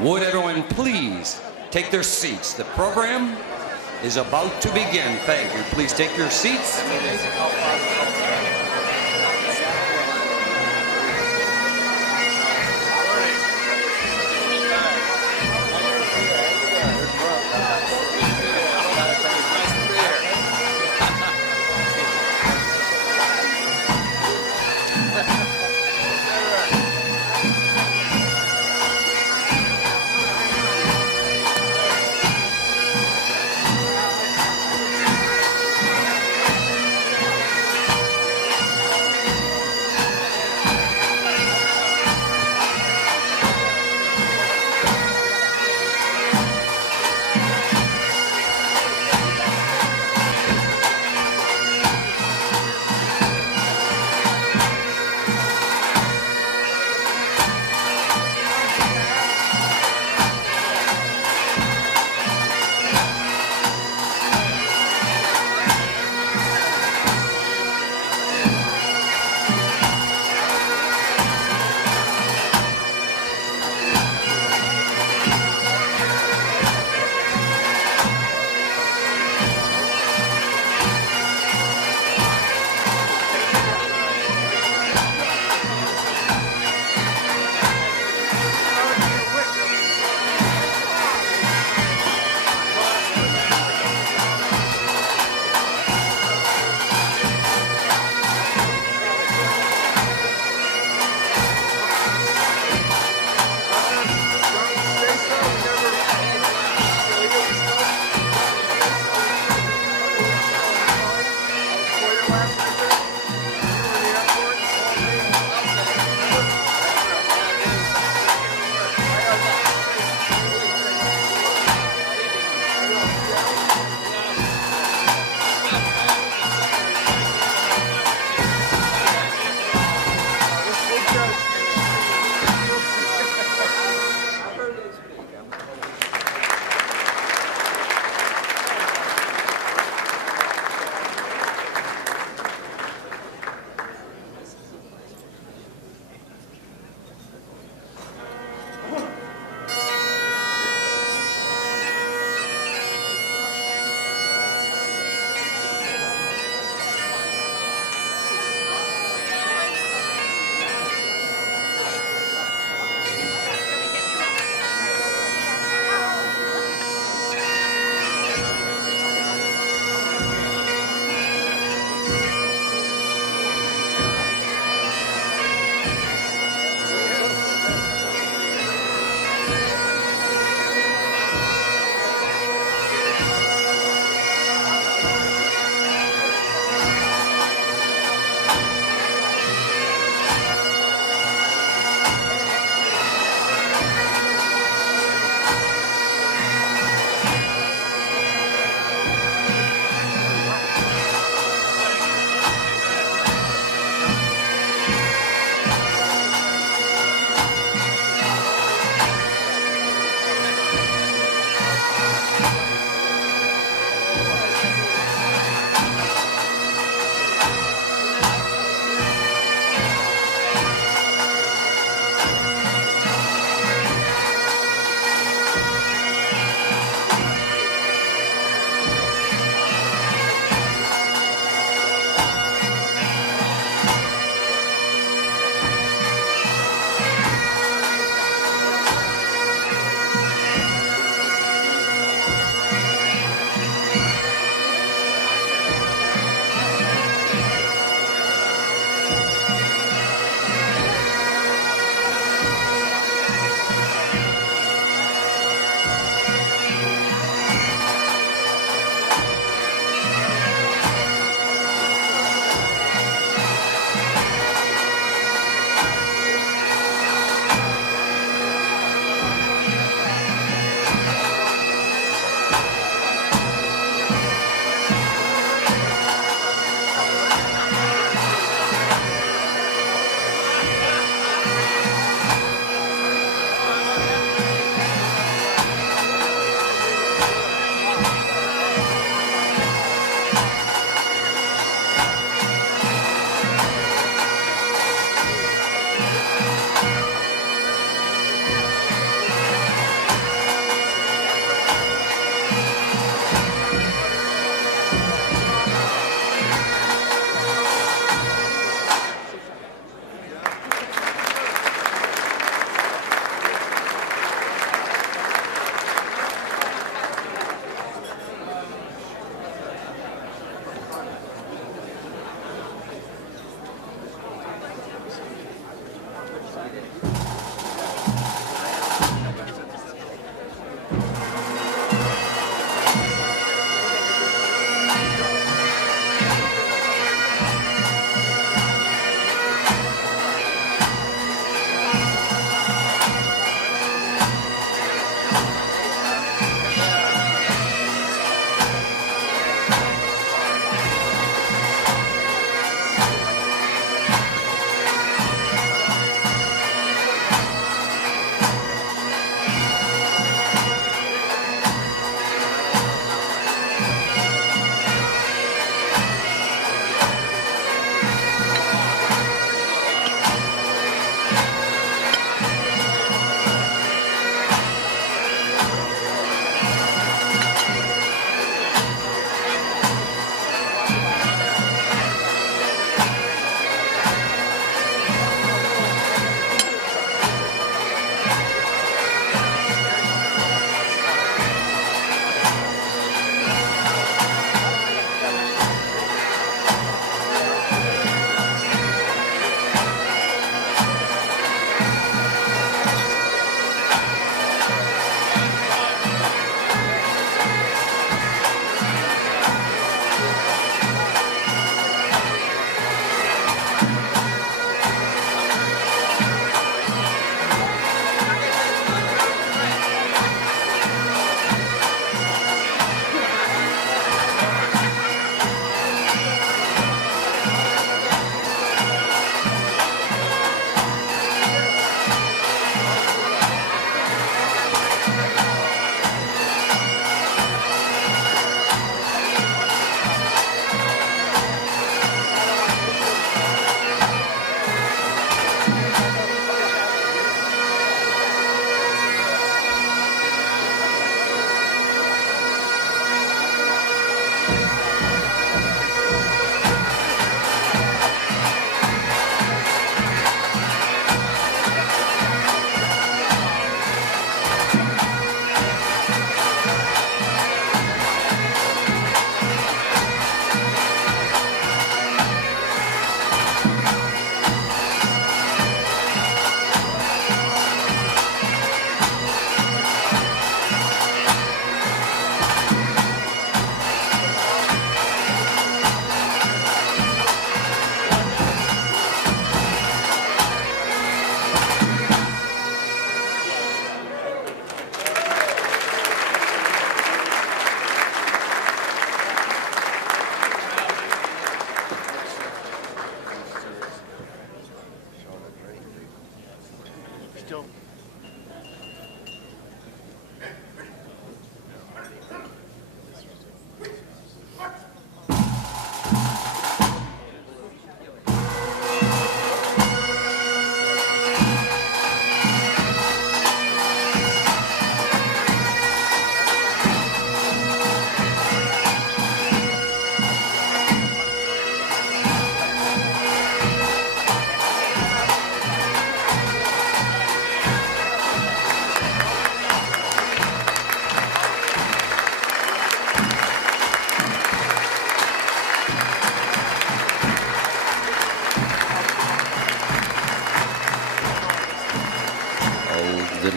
Would everyone please take their seats? The program is about to begin. Thank you. Please take your seats.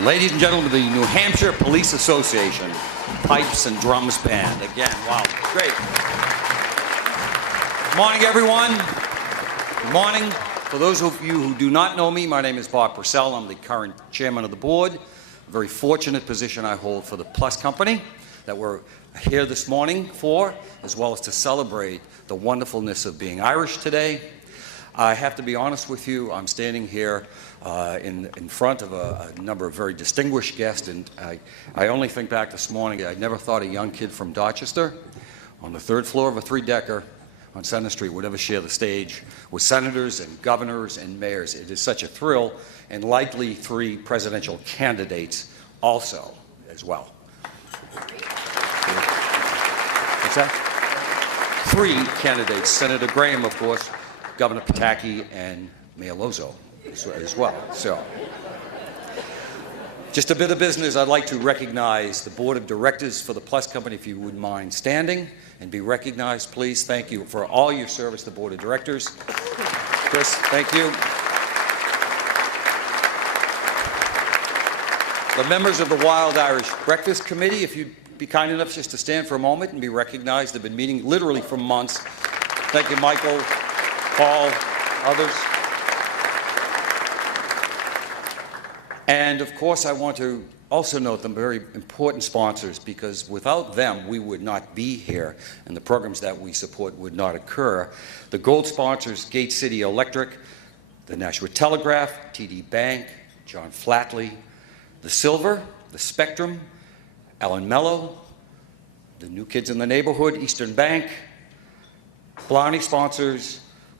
Ladies and gentlemen, the New Hampshire Police Association Pipes and Drums Band. Again, wow, great. Good morning, everyone. Good morning. For those of you who do not know me, my name is Bob Purcell. I'm the current chairman of the board. A very fortunate position I hold for the Plus Company that we're here this morning for, as well as to celebrate the wonderfulness of being Irish today. I have to be honest with you, I'm standing here in front of a number of very distinguished guests, and I only think back this morning, I never thought a young kid from Dorchester on the third floor of a three-decker on Center Street would ever share the stage with senators and governors and mayors. It is such a thrill, and likely 3 presidential candidates also as well. What's that? 3 candidates, Senator Graham, of course, Governor Pataki, and Mayor Lozo as well. So, just a bit of business. I'd like to recognize the board of directors for the Plus Company, if you wouldn't mind standing and be recognized, please. Thank you for all your service to the board of directors. Chris, thank you. The members of the Wild Irish Breakfast Committee, if you'd be kind enough just to stand for a moment and be recognized. They've been meeting literally for months. Thank you, Michael, Paul, others. And of course, I want to also note them very important sponsors, because without them, we would not be here, and the programs that we support would not occur. The gold sponsors, Gate City Electric, the Nashua Telegraph, TD Bank, John Flatley. The silver, the Spectrum, Alan Mello, the New Kids in the Neighborhood, Eastern Bank. Blarney sponsors,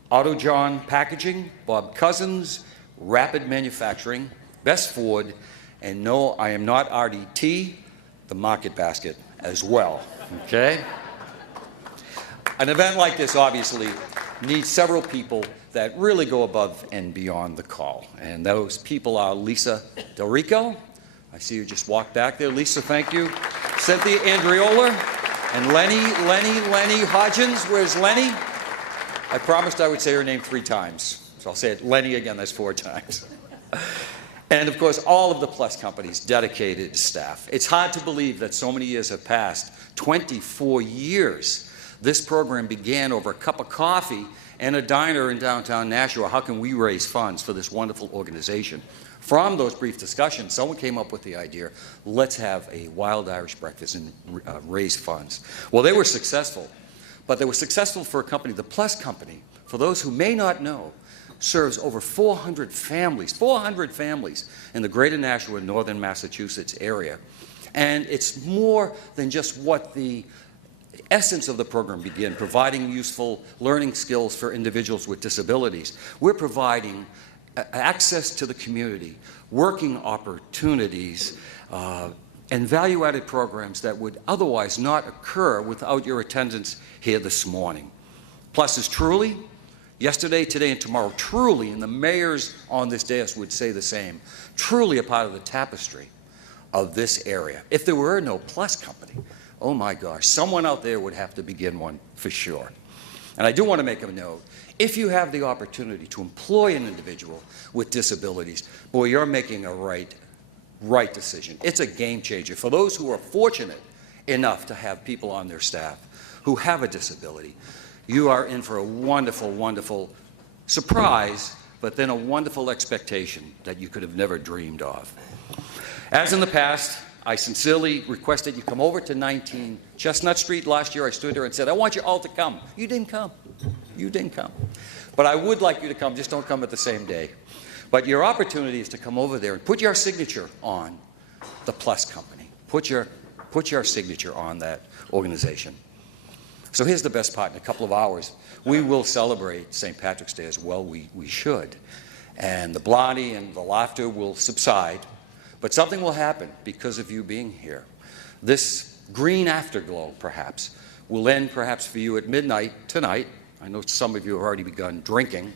Auto John Packaging, Bob Cousins, Rapid Manufacturing, Best Ford, and no, I am not RDT, the Market Basket as well, okay? An event like this obviously needs several people that really go above and beyond the call, and those people are Lisa Del Rico. I see you just walked back there. Lisa, thank you. Cynthia Andriola and Lenny Hodgins. Where's Lenny? I promised I would say her name 3 times, so I'll say it Lenny again, that's 4 times. And of course, all of the Plus Company's dedicated staff. It's hard to believe that so many years have passed, 24 years. This program began over a cup of coffee and a diner in downtown Nashua. How can we raise funds for this wonderful organization? From those brief discussions, someone came up with the idea, let's have a Wild Irish Breakfast and raise funds. Well, they were successful, but they were successful for a company. The Plus Company, for those who may not know, serves over 400 families in the greater Nashua, northern Massachusetts area. And it's more than just what the essence of the program began, providing useful learning skills for individuals with disabilities. We're providing access to the community, working opportunities, and value-added programs that would otherwise not occur without your attendance here this morning. Plus is truly, yesterday, today, and tomorrow, truly, and the mayors on this dais would say the same, truly a part of the tapestry of this area. If there were no Plus Company, oh my gosh, someone out there would have to begin one for sure. And I do want to make a note. If you have the opportunity to employ an individual with disabilities, boy, you're making a right decision. It's a game changer. For those who are fortunate enough to have people on their staff who have a disability, you are in for a wonderful, wonderful surprise, but then a wonderful expectation that you could have never dreamed of. As in the past, I sincerely request that you come over to 19 Chestnut Street. Last year I stood there and said, I want you all to come. You didn't come. You didn't come. But I would like you to come, just don't come at the same day. But your opportunity is to come over there and put your signature on the Plus Company. Put your signature on that organization. So here's the best part. In a couple of hours, we will celebrate St. Patrick's Day as well. We should. And the blarney and the laughter will subside. But something will happen because of you being here. This green afterglow, perhaps, will end perhaps for you at midnight tonight. I know some of you have already begun drinking.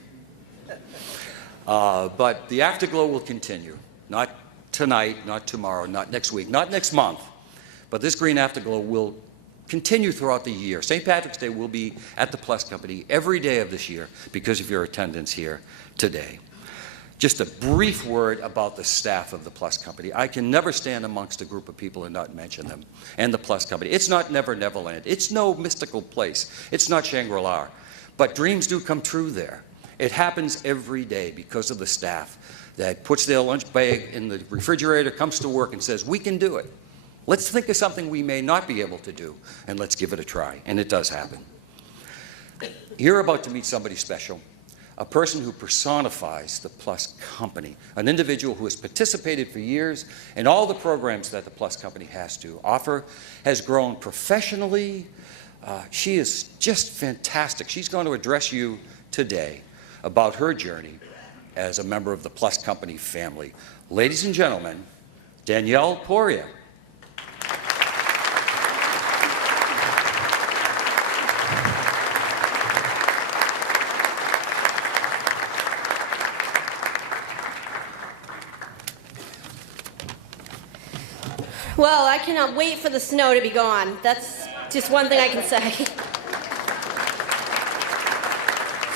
But the afterglow will continue. Not tonight, not tomorrow, not next week, not next month. But this green afterglow will continue throughout the year. St. Patrick's Day will be at the Plus Company every day of this year because of your attendance here today. Just a brief word about the staff of the Plus Company. I can never stand amongst a group of people and not mention them, and the Plus Company. It's not Never Neverland. It's no mystical place. It's not Shangri-La. But dreams do come true there. It happens every day because of the staff that puts their lunch bag in the refrigerator, comes to work and says, we can do it. Let's think of something we may not be able to do, and let's give it a try. And it does happen. You're about to meet somebody special. A person who personifies the Plus Company, an individual who has participated for years in all the programs that the Plus Company has to offer, has grown professionally. She is just fantastic. She's going to address you today about her journey as a member of the Plus Company family. Ladies and gentlemen, Danielle Poirier. Well, I cannot wait for the snow to be gone. That's just one thing I can say.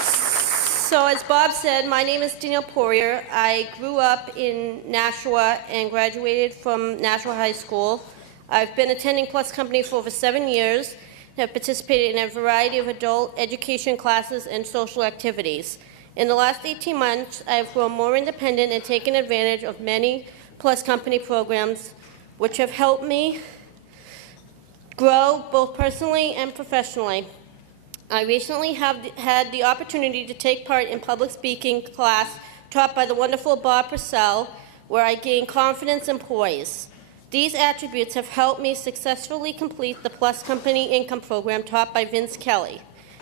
So as Bob said, my name is Danielle Poirier. I grew up in Nashua and graduated from Nashua High School. I've been attending Plus Company for over 7 years and have participated in a variety of adult education classes and social activities. In the last 18 months, I have grown more independent and taken advantage of many Plus Company programs which have helped me grow both personally and professionally. I recently have had the opportunity to take part in public speaking class taught by the wonderful Bob Purcell, where I gained confidence and poise. These attributes have helped me successfully complete the Plus Company Income Program taught by Vince Kelly.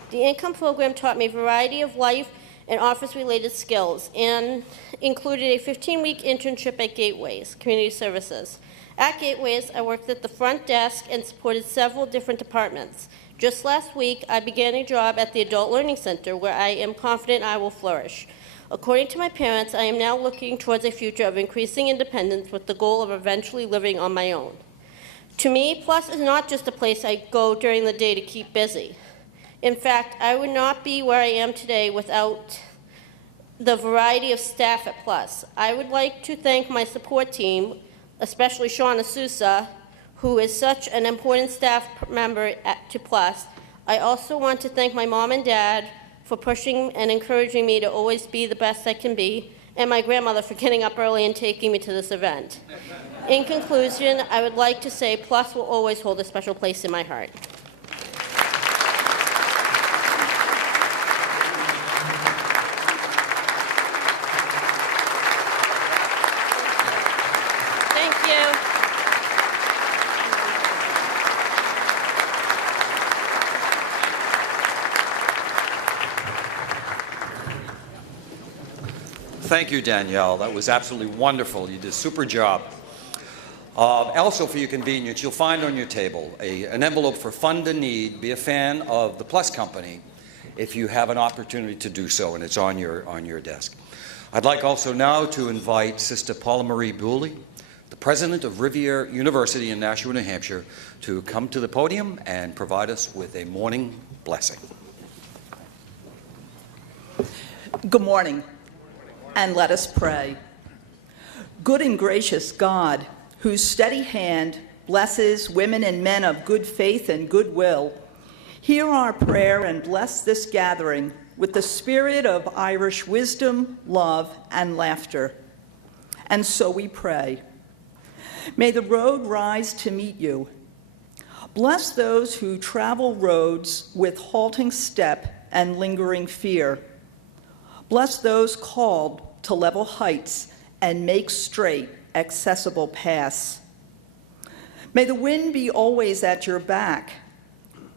The Income Program taught me a variety of life and office-related skills and included a 15-week internship at Gateways Community Services. At Gateways, I worked at the front desk and supported several different departments. Just last week, I began a job at the Adult Learning Center where I am confident I will flourish. According to my parents, I am now looking towards a future of increasing independence with the goal of eventually living on my own. To me, Plus is not just a place I go during the day to keep busy. In fact, I would not be where I am today without the variety of staff at Plus. I would like to thank my support team, especially Shauna Sousa, who is such an important staff member to Plus. I also want to thank my mom and dad for pushing and encouraging me to always be the best I can be, and my grandmother for getting up early and taking me to this event. In conclusion, I would like to say Plus will always hold a special place in my heart. Thank you, Danielle. That was absolutely wonderful. You did a super job. Also, for your convenience, you'll find on your table an envelope for Fund a Need. Be a fan of the Plus Company if you have an opportunity to do so, and it's on your desk. I'd like also now to invite Sister Paula Marie Bewley, the president of Rivier University in Nashua, New Hampshire, to come to the podium and provide us with a morning blessing. Good morning, and let us pray. Good and gracious God, whose steady hand blesses women and men of good faith and goodwill, hear our prayer and bless this gathering with the spirit of Irish wisdom, love, and laughter. And so we pray. May the road rise to meet you. Bless those who travel roads with halting step and lingering fear. Bless those called to level heights and make straight, accessible paths. May the wind be always at your back.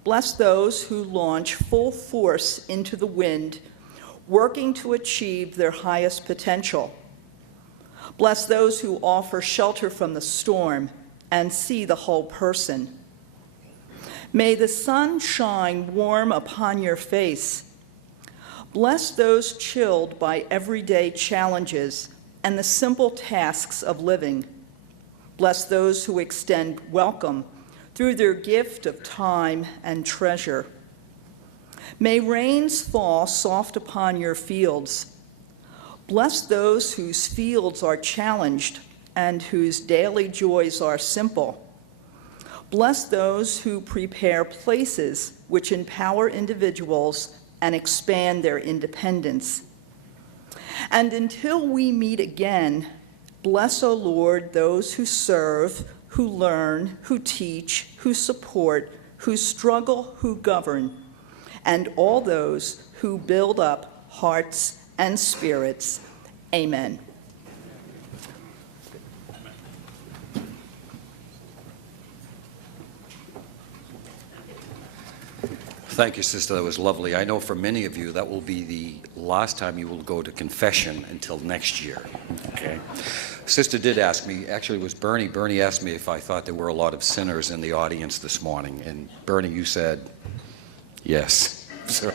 Bless those who launch full force into the wind, working to achieve their highest potential. Bless those who offer shelter from the storm and see the whole person. May the sun shine warm upon your face. Bless those chilled by everyday challenges and the simple tasks of living. Bless those who extend welcome through their gift of time and treasure. May rains fall soft upon your fields. Bless those whose fields are challenged and whose daily joys are simple. Bless those who prepare places which empower individuals and expand their independence. And until we meet again, bless, O Lord, those who serve, who learn, who teach, who support, who struggle, who govern, and all those who build up hearts and spirits. Amen. Thank you, sister. That was lovely. I know for many of you that will be the last time you will go to confession until next year. Okay. Sister did ask me, actually it was Bernie. Bernie asked me if I thought there were a lot of sinners in the audience this morning. And Bernie, you said yes. So,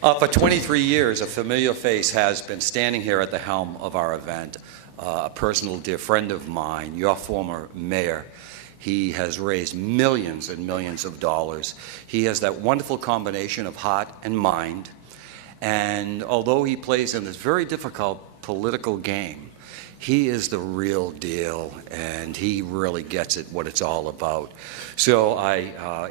for 23 years, a familiar face has been standing here at the helm of our event. A personal dear friend of mine, your former mayor. He has raised millions and millions of dollars. He has that wonderful combination of heart and mind. And although he plays in this very difficult political game, he is the real deal, and he really gets it, what it's all about. So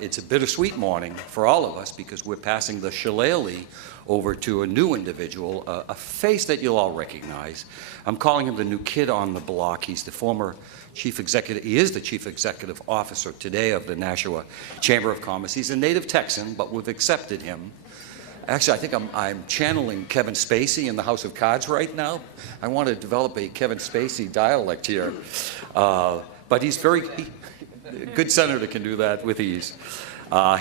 it's a bittersweet morning for all of us because we're passing the shillelagh over to a new individual, a face that you'll all recognize. I'm calling him the new kid on the block. He's the former chief executive. He is the chief executive officer today of the Nashua Chamber of Commerce. He's a native Texan, but we've accepted him. Actually, I think I'm channeling Kevin Spacey in the House of Cards right now. I want to develop a Kevin Spacey dialect here. But he's a good senator can do that with ease.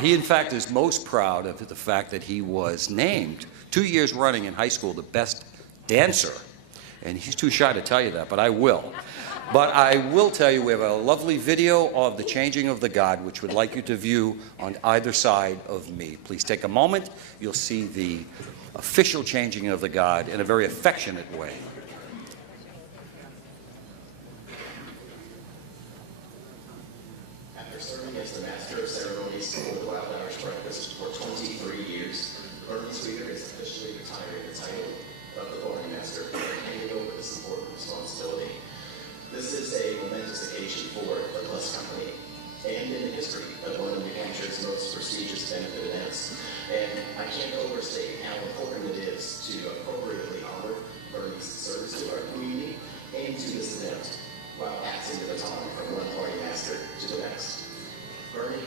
He, in fact, is most proud of the fact that he was named 2 years running in high school the best dancer. And he's too shy to tell you that, but I will. But I will tell you we have a lovely video of the changing of the guard, which we'd like you to view on either side of me. Please take a moment. You'll see the official changing of the guard in a very affectionate way. After serving as the Master of Ceremonies for the Wild Irish Breakfast for 23 years, Bernie Sweeter is officially retiring the title of the Barney Master and handing over the support and responsibility. This is a momentous occasion for the Plus Company and in the history of one of New Hampshire's most prestigious benefit events. And I can't overstate how important it is to appropriately honor Bernie's service to our community and to this event while passing the baton from one party master to the next. Bernie,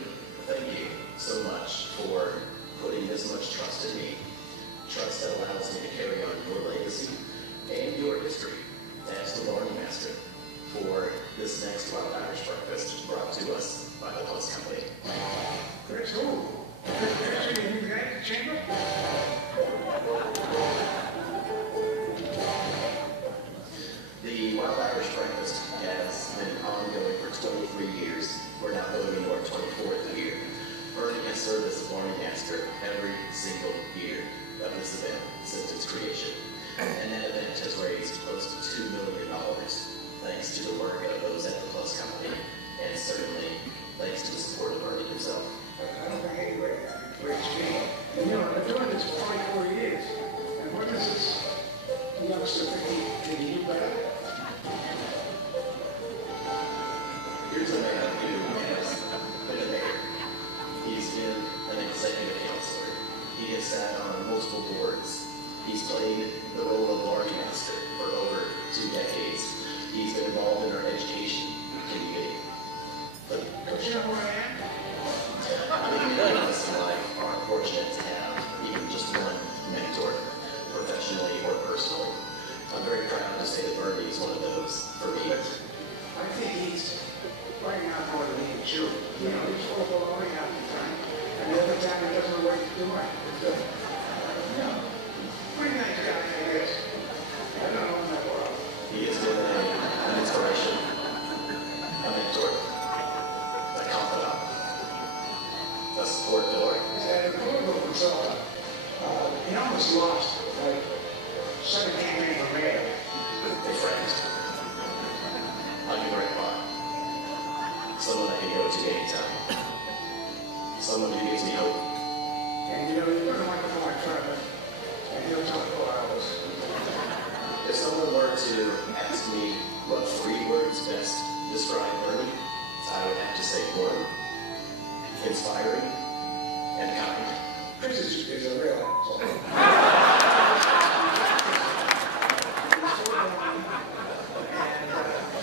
thank you so much for putting this much trust in me. Trust that allows me to carry on your legacy and your history as the Barney Master for this next Wild Irish Breakfast brought to us by the Plus Company. Chris who? Chris in the United Chamber? The Wild Irish Breakfast has been ongoing for 23 years. We're now going into our 24th year. Bernie has served as the Barney Master every single year of this event since its creation. And that event has raised close to $2 million. Thanks to the work of those at the Plus Company, and certainly thanks to the support of Bernie himself. I don't think anybody raised me. You know, I've been doing this for 24 years. And what is this youngster thinking? Can you do better? Here's a man who has been a mayor. He's been an executive counselor. He has sat on multiple boards. He's played the role of Barney Master for over 2 decades. He's been involved in our education community. But Don't you know who I am? I think many of us in life are fortunate to have even just one mentor, professionally or personally. I'm very proud to say that Bernie is one of those for me. I think he's playing out more than he can chew. You know, he's overblowing half the time. And the other time he doesn't know what he's doing. You know, pretty nice guy, I guess. I don't know him that well. He has been an inspiration, a mentor, a confidant, a support pillar. And the political consultant, he almost lost, like, 17 being a mayor. A friend, like a grandpa, someone I can go to anytime, someone who gives me hope. And you know, he wasn't like a Trevor. And You'll talk for hours. If someone were to ask me what 3 words best describe Bernie, I would have to say warm, inspiring, and kind. Chris is a real asshole.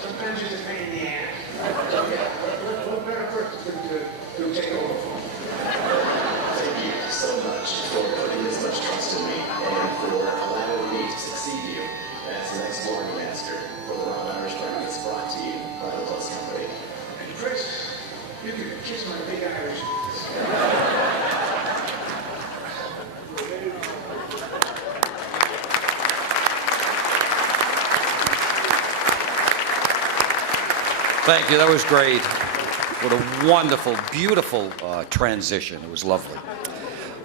Sometimes he's a pain in the ass. What better person to take over for? Thank you so much for putting this much trust in me and for allowing me to succeed you as the next Glory Master for the Ron Irish Breakfast brought to you by the Plus Company. And Chris, you can kiss my big Irish. Thank you. That was great. What a wonderful, beautiful transition. It was lovely.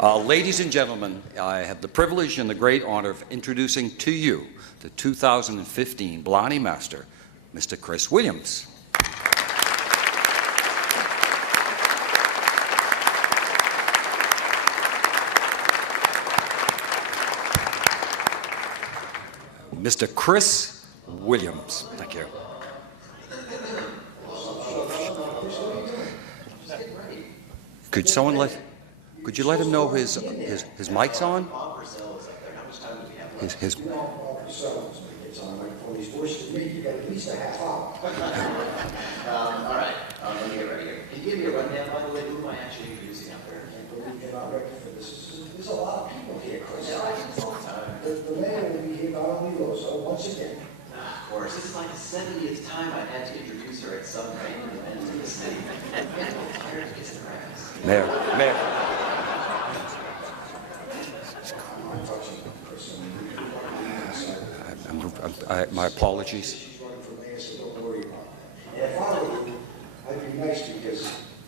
Ladies and gentlemen, I have the privilege and the great honor of introducing to you the 2015 Blarney Master, Mr. Chris Williams. Mr. Chris Williams. Thank you. Could you let him know his mic's on? His It's on like for he's worse than me, you got at least a half hour. All right, let me get ready here. Can you give me a rundown, by the way, who am I actually introducing up there? Can't believe you're not ready for this. There's a lot of people here, Chris. Yeah, I can all the time. The mayor will be here, Valerie Rosa, once again. Of course, this is like the 70th time I've had to introduce her at some random event in the city. I'm tired to kiss the grass. Mayor. I'm touching them, Chris. My apologies. She's running for mayor, so don't worry about it. And if I were you, I'd be nice because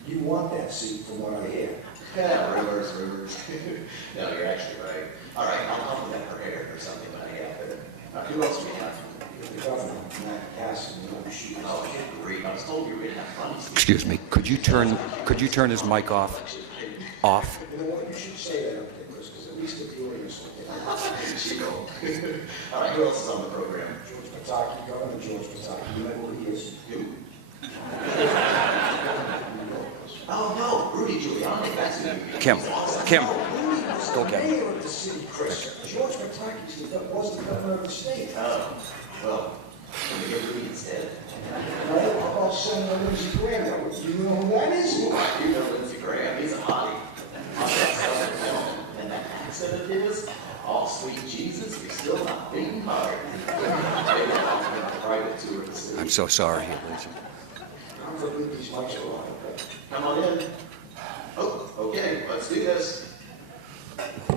you want that seat from what I hear. Yeah, rumors. No, you're actually right. All right, I'll compliment her hair or something when I get out there. Who else do we have? The governor, Matt Cassidy, she was Oh, great. I was told you were going to have fun. Excuse me. Could you turn his mic off? Off. You know what, you should say that up there, Chris, because at least if the audience will get it. She go. All right, who else is on the program? George Pataki, Governor George Pataki, you know who he is? Who? Oh, no, Rudy Giuliani. That's who. Kim. Go, Kim. Mayor of the city, Chris. George Pataki was the governor of the state. Oh, well, can we get Rudy instead? Now, how about Senator Lindsey Graham? Now, do you know who that is? I do know Lindsey Graham. He's a hottie. On that Southern film and that accent of his, all sweet Jesus, you're still not being hard. Maybe I'll give a private tour of the city. I'm so sorry, Lisa. I'm forbid these mics are on. Come on in. Oh, okay, let's do this.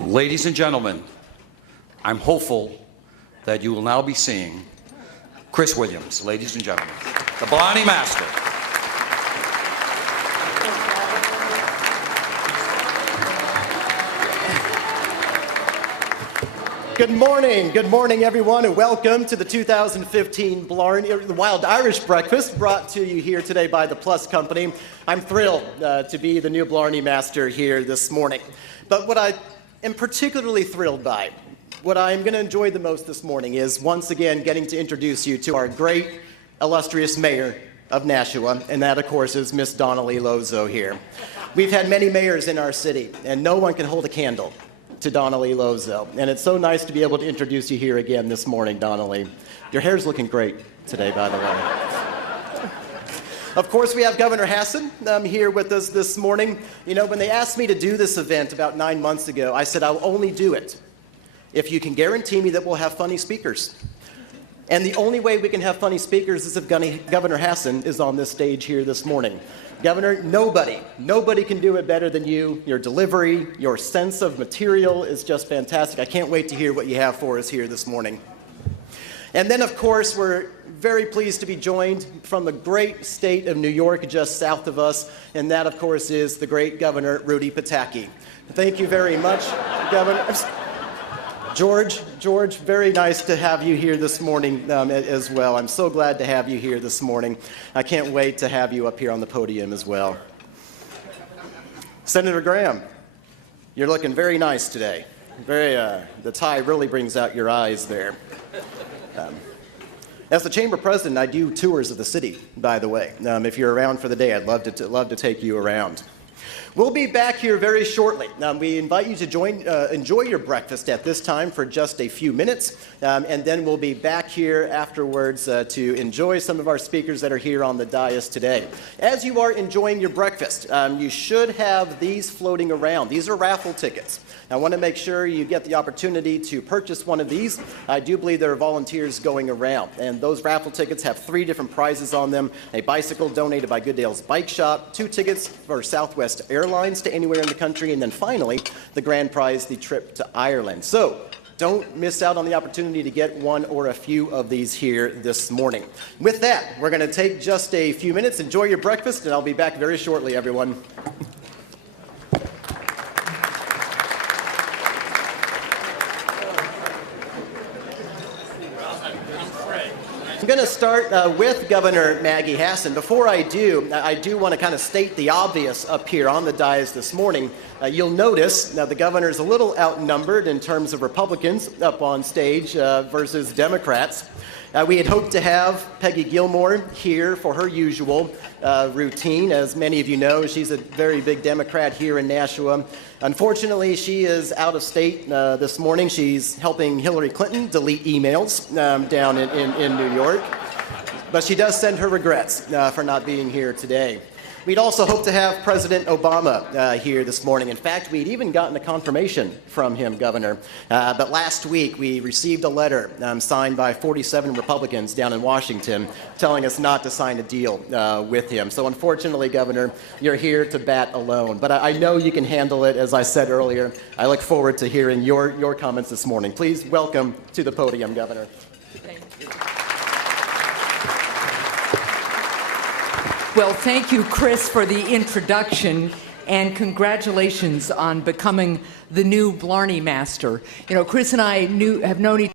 Ladies and gentlemen, I'm hopeful that you will now be seeing Chris Williams, ladies and gentlemen, the Blarney Master. Good morning everyone, and welcome to the 2015 Blarney, the Wild Irish Breakfast, brought to you here today by the Plus Company. I'm thrilled to be the new Blarney Master here this morning. But what I am particularly thrilled by, what I'm going to enjoy the most this morning is once again getting to introduce you to our great, illustrious mayor of Nashua, and that of course is Miss Donnelly Lozo here. We've had many mayors in our city, and no one can hold a candle to Donnelly Lozo. And it's so nice to be able to introduce you here again this morning, Donnelly. Your hair's looking great today, by the way. Of course, we have Governor Hassan here with us this morning. You know, when they asked me to do this event about 9 months ago, I said I'll only do it if you can guarantee me that we'll have funny speakers. And the only way we can have funny speakers is if Governor Hassan is on this stage here this morning. Governor, nobody can do it better than you. Your delivery, your sense of material is just fantastic. I can't wait to hear what you have for us here this morning. And then, of course, we're very pleased to be joined from the great state of New York, just south of us, and that, of course, is the great Governor Rudy Pataki. Thank you very much, Governor. George, very nice to have you here this morning as well. I'm so glad to have you here this morning. I can't wait to have you up here on the podium as well. Senator Graham, you're looking very nice today. The tie really brings out your eyes there. As the chamber president, I do tours of the city, by the way. If you're around for the day, I'd love to take you around. We'll be back here very shortly. We invite you to enjoy your breakfast at this time for just a few minutes, and then we'll be back here afterwards to enjoy some of our speakers that are here on the dais today. As you are enjoying your breakfast, you should have these floating around. These are raffle tickets. I want to make sure you get the opportunity to purchase one of these. I do believe there are volunteers going around, and those raffle tickets have 3 different prizes on them: a bicycle donated by Goodale's Bike Shop, 2 tickets for Southwest Airlines to anywhere in the country, and then finally, the grand prize, the trip to Ireland. So don't miss out on the opportunity to get one or a few of these here this morning. With that, we're going to take just a few minutes. Enjoy your breakfast, and I'll be back very shortly, everyone. I'm going to start with Governor Maggie Hassan. Before I do want to kind of state the obvious up here on the dais this morning. You'll notice now the governor is a little outnumbered in terms of Republicans up on stage versus Democrats. We had hoped to have Peggy Gilmore here for her usual routine. As many of you know, she's a very big Democrat here in Nashua. Unfortunately, she is out of state this morning. She's helping Hillary Clinton delete emails down in New York. But she does send her regrets for not being here today. We'd also hoped to have President Obama here this morning. In fact, we'd even gotten a confirmation from him, Governor. But last week, we received a letter signed by 47 Republicans down in Washington telling us not to sign a deal with him. So unfortunately, Governor, you're here to bat alone. But I know you can handle it, as I said earlier. I look forward to hearing your comments this morning. Please welcome to the podium, Governor. Thank you. Well, thank you, Chris, for the introduction, and congratulations on becoming the new Blarney Master. You know, Chris and I have known each